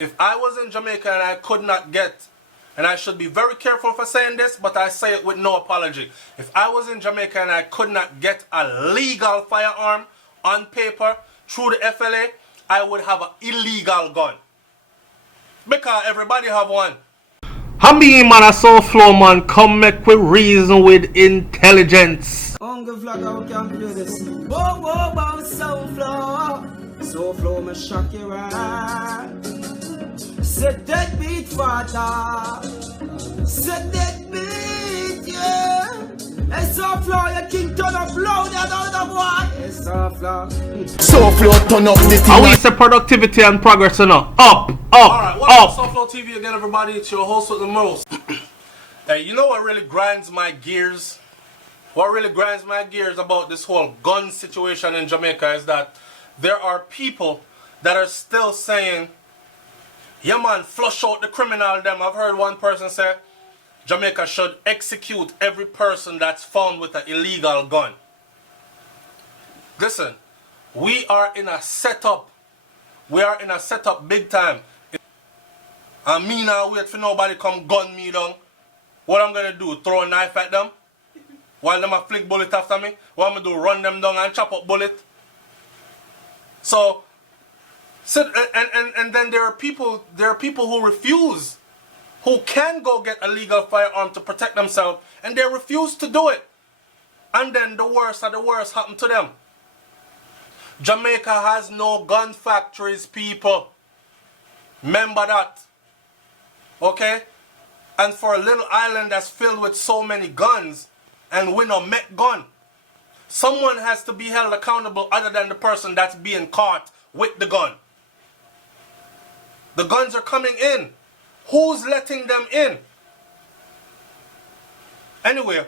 If I was in Jamaica and I could not get, and I should be very careful for saying this, but I say it with no apology. If I was in Jamaica and I could not get a legal firearm on paper through the FLA, I would have an illegal gun. Because everybody have one. I mean, man, a SouFlo, man, come make we reason with intelligence. Hunger vlog, how can we do this? Whoa, whoa, whoa, SouFlo. SouFlo, me shock you right. Set that beat, father. Set that beat, yeah. Hey, SouFlo, your king turn up loud, that other boy. Hey, SouFlo. SouFlo turn up the thing. How we say productivity and progress, you know? Up, alright, welcome to SouFLoTV again, everybody. It's your host with the most. Hey, you know what really grinds my gears? What really grinds my gears about this whole gun situation in Jamaica is that there are people that are still saying, yeah man, flush out the criminal them. I've heard one person say Jamaica should execute every person that's found with an illegal gun. Listen, we are in a setup. We are in a setup big time. And me now wait for nobody come gun me down. What I'm gonna do? Throw a knife at them? While them a flick bullet after me? What I'm gonna do? Run them down and chop up bullet? So and then there are people who refuse, who can go get a legal firearm to protect themselves, and they refuse to do it. And then the worst of the worst happen to them. Jamaica has no gun factories, people. Remember that. Okay? And for a little island that's filled with so many guns, and we no make gun, someone has to be held accountable other than the person that's being caught with the gun. The guns are coming in. Who's letting them in? Anyway,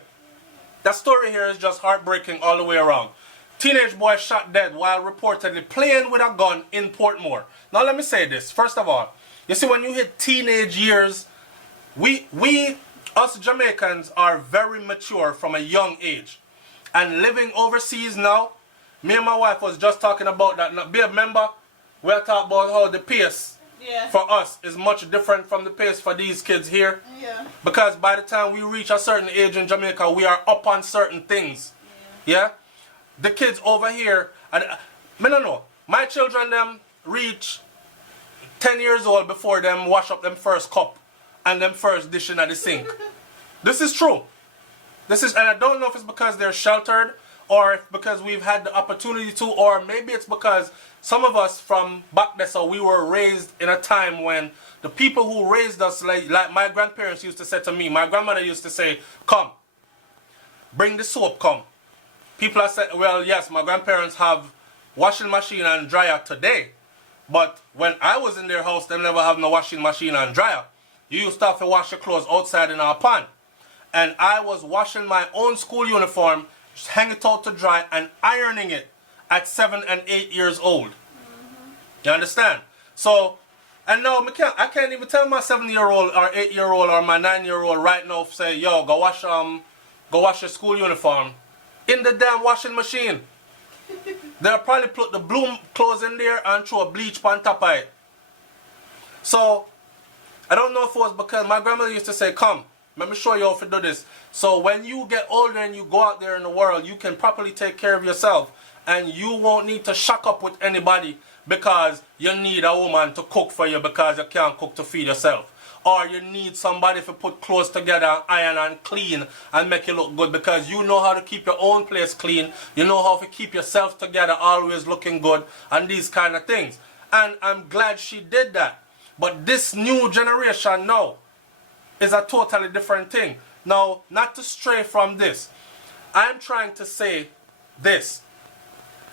that story here is just heartbreaking all the way around. Teenage boy shot dead while reportedly playing with a gun in Portmore. Now let me say this. First of all, you see, when you hit teenage years, us Jamaicans are very mature from a young age. And living overseas now, me and my wife was just talking about that. Now, be a member, we're talking about how the pace for us is much different from the pace for these kids here. Yeah. Because by the time we reach a certain age in Jamaica, we are up on certain things. Yeah? The kids over here, and I don't know, my children them reach 10 years old before them wash up them first cup and them first dish in the sink. This is true. And I don't know if it's because they're sheltered, or if because we've had the opportunity to, or maybe it's because some of us from back there, so we were raised in a time when the people who raised us, like my grandparents used to say to me, my grandmother used to say, come, bring the soap, come. People are saying, well, yes, my grandparents have washing machine and dryer today, but when I was in their house, they never have no washing machine and dryer. You used to have to wash your clothes outside in our pond. And I was washing my own school uniform, just hang it out to dry, and ironing it at 7 and 8 years old. You understand? So, and now I can't even tell my 7-year-old or 8-year-old or my 9-year-old right now, say, yo, go wash your school uniform in the damn washing machine. They'll probably put the blue clothes in there and throw a bleach on top of it. So, I don't know if it was because my grandmother used to say, come, let me show you how to do this. So when you get older and you go out there in the world, you can properly take care of yourself. And you won't need to shack up with anybody because you need a woman to cook for you because you can't cook to feed yourself. Or you need somebody to put clothes together and iron and clean and make you look good because you know how to keep your own place clean. You know how to keep yourself together, always looking good and these kind of things. And I'm glad she did that. But this new generation now is a totally different thing. Now, not to stray from this, I'm trying to say this.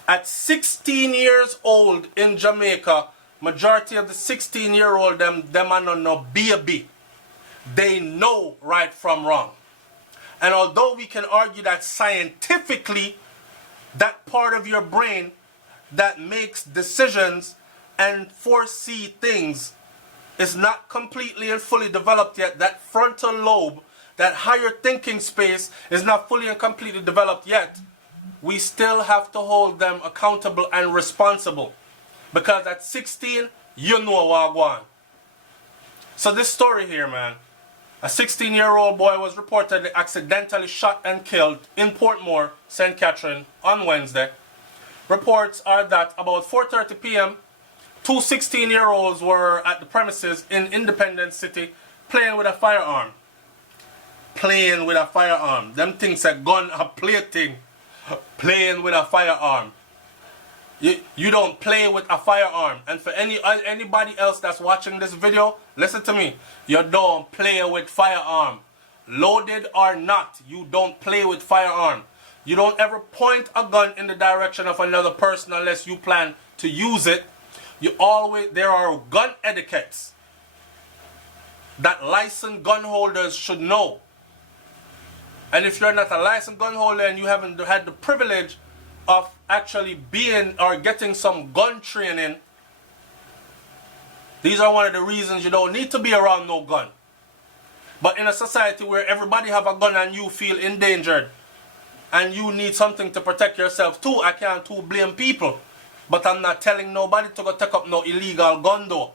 At 16 years old in Jamaica, majority of the 16-year-old them are no baby. They know right from wrong. And although we can argue that scientifically, that part of your brain that makes decisions and foresee things is not completely and fully developed yet. That frontal lobe, that higher thinking space is not fully and completely developed yet. We still have to hold them accountable and responsible. Because at 16, you know what I want. So this story here, man. A 16-year-old boy was reportedly accidentally shot and killed in Portmore, St. Catherine on Wednesday. Reports are that about 4:30 p.m., two 16-year-olds were at the premises in Independence City playing with a firearm. Playing with a firearm. Them things a gun a play thing. Playing with a firearm. You don't play with a firearm. And for anybody else that's watching this video, listen to me. You don't play with firearm. Loaded or not, you don't play with firearm. You don't ever point a gun in the direction of another person unless you plan to use it. There are gun etiquettes that licensed gun holders should know. And if you're not a licensed gun holder and you haven't had the privilege of actually being or getting some gun training, these are one of the reasons you don't need to be around no gun. But in a society where everybody have a gun and you feel endangered and you need something to protect yourself too, I can't too blame people. But I'm not telling nobody to go take up no illegal gun though.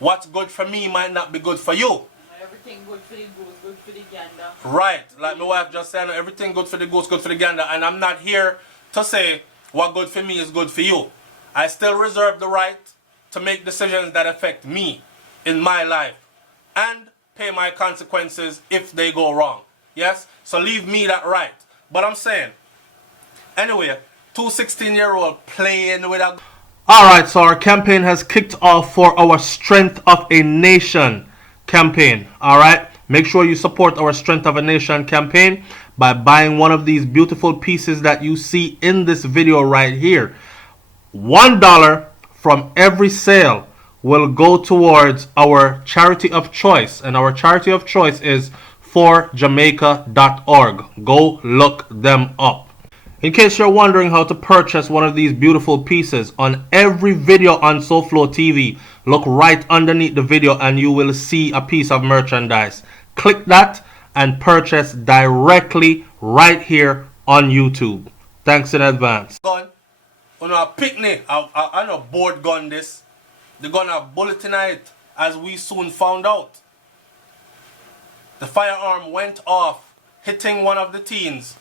What's good for me might not be good for you. Everything good for the goose, good for the gander. Right, like my wife just said, everything good for the goose, good for the gander. And I'm not here to say what good for me is good for you. I still reserve the right to make decisions that affect me in my life and pay my consequences if they go wrong. Yes? So leave me that right. But I'm saying, anyway, two 16-year-olds playing with a... Alright, so our campaign has kicked off for our Strength of a Nation campaign. Alright, make sure you support our Strength of a Nation campaign by buying one of these beautiful pieces that you see in this video right here. $1 from every sale will go towards our charity of choice, and our charity of choice is forjamaica.org. Go look them up. In case you're wondering how to purchase one of these beautiful pieces, on every video on SouFLoTV, look right underneath the video and you will see a piece of merchandise. Click that and purchase directly right here on YouTube. Thanks in advance. Gun, on a picnic, I know board gun this. They're gonna bullet in it, as we soon found out. The firearm went off, hitting one of the teens,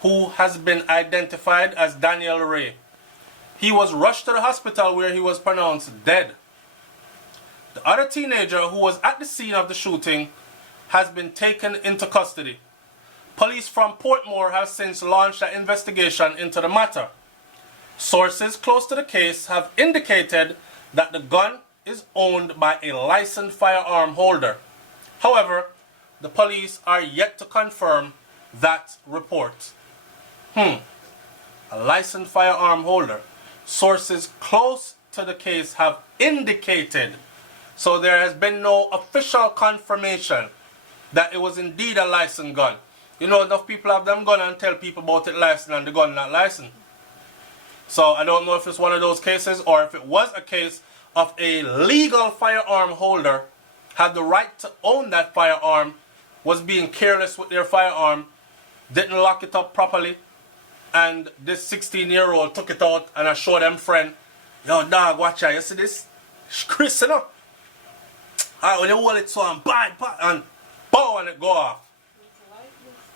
who has been identified as Daniel Ray. He was rushed to the hospital where he was pronounced dead. The other teenager who was at the scene of the shooting has been taken into custody. Police from Portmore have since launched an investigation into the matter. Sources close to the case have indicated that the gun is owned by a licensed firearm holder. However, the police are yet to confirm that report. A licensed firearm holder. Sources close to the case have indicated. So there has been no official confirmation that it was indeed a licensed gun. You know, enough people have them gun and tell people about it licensed and the gun not licensed. So I don't know if it's one of those cases or if it was a case of a legal firearm holder had the right to own that firearm, was being careless with their firearm, didn't lock it up properly, and this 16-year-old took it out and I showed them friend, yo dog, watch out, you see this? Chris, you know? Alright, when you hold it so and bow and it go off.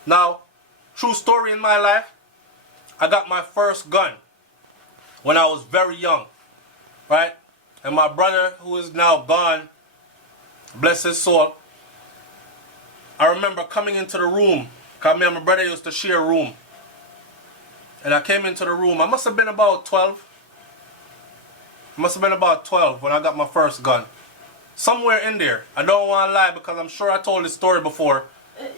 Now, true story in my life, I got my first gun when I was very young, right? And my brother, who is now gone, bless his soul, I remember coming into the room, because me and my brother used to share a room. And I came into the room, I must have been about 12. I must have been about 12 when I got my first gun. Somewhere in there. I don't want to lie because I'm sure I told this story before.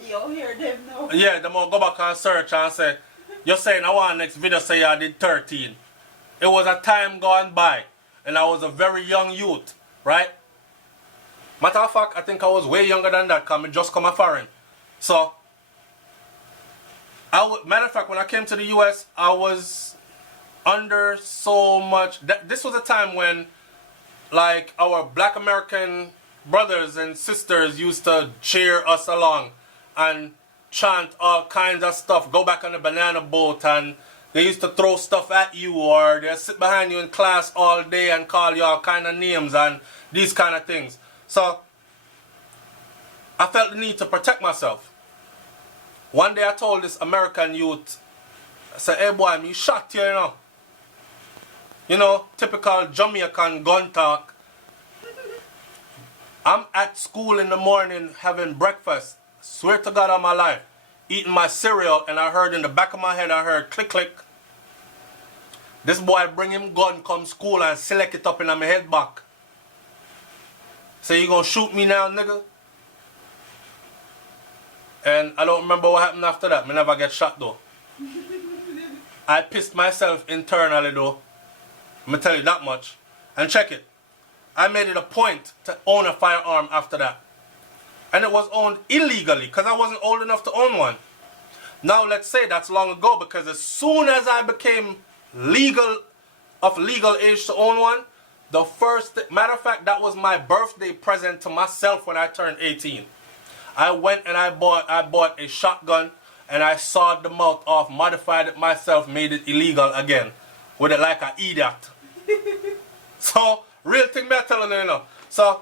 You'll hear them now. Yeah, them will go back and search and say, you're saying I want next video say I did 13. It was a time gone by. And I was a very young youth, right? Matter of fact, I think I was way younger than that because I just come a foreign. So, matter of fact, when I came to the US, I was under so much... This was a time when, like, our black American brothers and sisters used to cheer us along and chant all kinds of stuff. Go back on the banana boat, and they used to throw stuff at you, or they'd sit behind you in class all day and call you all kind of names and these kind of things. So, I felt the need to protect myself. One day I told this American youth, I said, hey boy, me shot you, you know. You know, typical Jamaican gun talk. I'm at school in the morning having breakfast. Swear to God on my life. Eating my cereal, and I heard in the back of my head, I heard click click. This boy bring him gun, come school and select it up in my head back. Say, you gonna shoot me now, nigga? And I don't remember what happened after that. Me never get shot though. I pissed myself internally though. I'm gonna tell you that much. And check it. I made it a point to own a firearm after that. And it was owned illegally because I wasn't old enough to own one. Now let's say that's long ago, because as soon as I became legal age to own one, the first, matter of fact, that was my birthday present to myself when I turned 18. I went and I bought a shotgun, and I sawed the mouth off, modified it myself, made it illegal again, with it like an idiot. So, real thing me telling you, you know. So,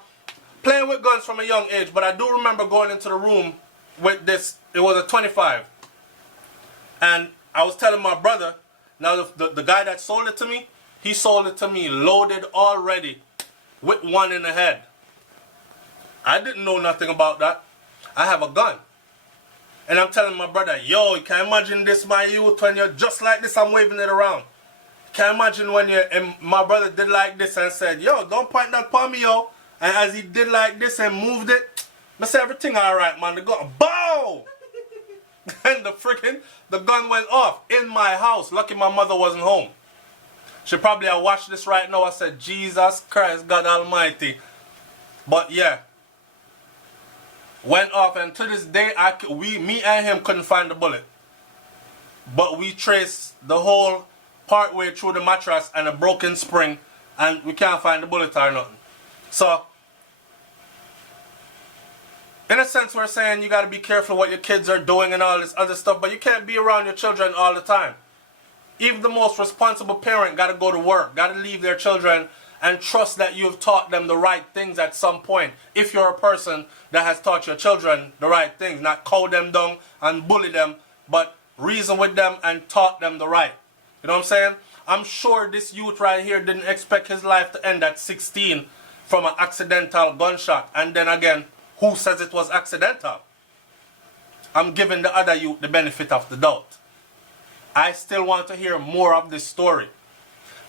playing with guns from a young age, but I do remember going into the room with this, it was a 25. And I was telling my brother, now the guy that sold it to me, he sold it to me loaded already with one in the head. I didn't know nothing about that. I have a gun. And I'm telling my brother, yo, you can imagine this, my youth, when you're just like this, I'm waving it around. You can imagine when you, and my brother did like this and said, yo, don't point that upon me, yo. And as he did like this and moved it, I said, everything all right, man. The gun, bow! And the gun went off in my house. Lucky my mother wasn't home. She probably have watched this right now. I said, Jesus Christ, God Almighty. But yeah, went off, and to this day, me and him couldn't find the bullet. But we traced the whole part way through the mattress and a broken spring, and we can't find the bullet or nothing. So, in a sense, we're saying you got to be careful what your kids are doing and all this other stuff, but you can't be around your children all the time. Even the most responsible parent got to go to work, got to leave their children, and trust that you've taught them the right things at some point. If you're a person that has taught your children the right things, not cow them down and bully them, but reason with them and taught them the right. You know what I'm saying? I'm sure this youth right here didn't expect his life to end at 16 from an accidental gunshot. And then again, who says it was accidental? I'm giving the other youth the benefit of the doubt. I still want to hear more of this story.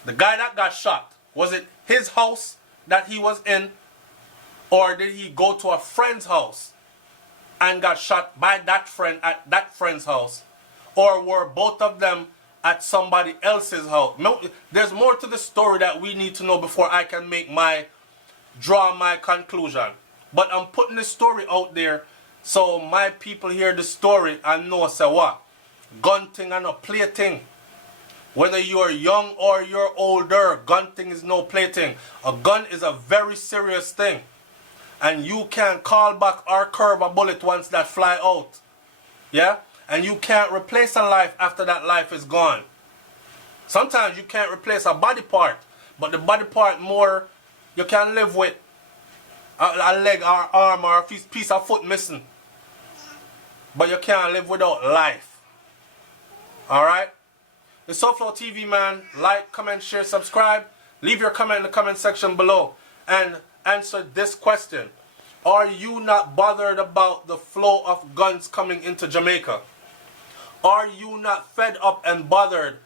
The guy that got shot, was it his house that he was in, or did he go to a friend's house and got shot by that friend at that friend's house? Or were both of them at somebody else's house? No, there's more to the story that we need to know before I can draw my conclusion. But I'm putting this story out there so my people hear the story and know, say what? Gun thing and a play thing. Whether you're young or you're older, gun thing is no plaything. A gun is a very serious thing. And you can't call back or curve a bullet once that fly out. Yeah? And you can't replace a life after that life is gone. Sometimes you can't replace a body part, but the body part more you can live with. A leg or arm or a piece of foot missing. But you can't live without life. Alright? The SouFLoTV, man. Like, comment, share, subscribe. Leave your comment in the comment section below. And answer this question. Are you not bothered about the flow of guns coming into Jamaica? Are you not fed up and bothered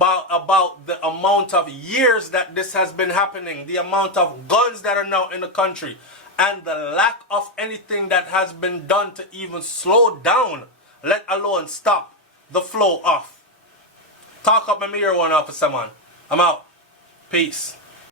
about the amount of years that this has been happening? The amount of guns that are now in the country? And the lack of anything that has been done to even slow down, let alone stop the flow off. Talk up my mirror one officer, man. I'm out. Peace.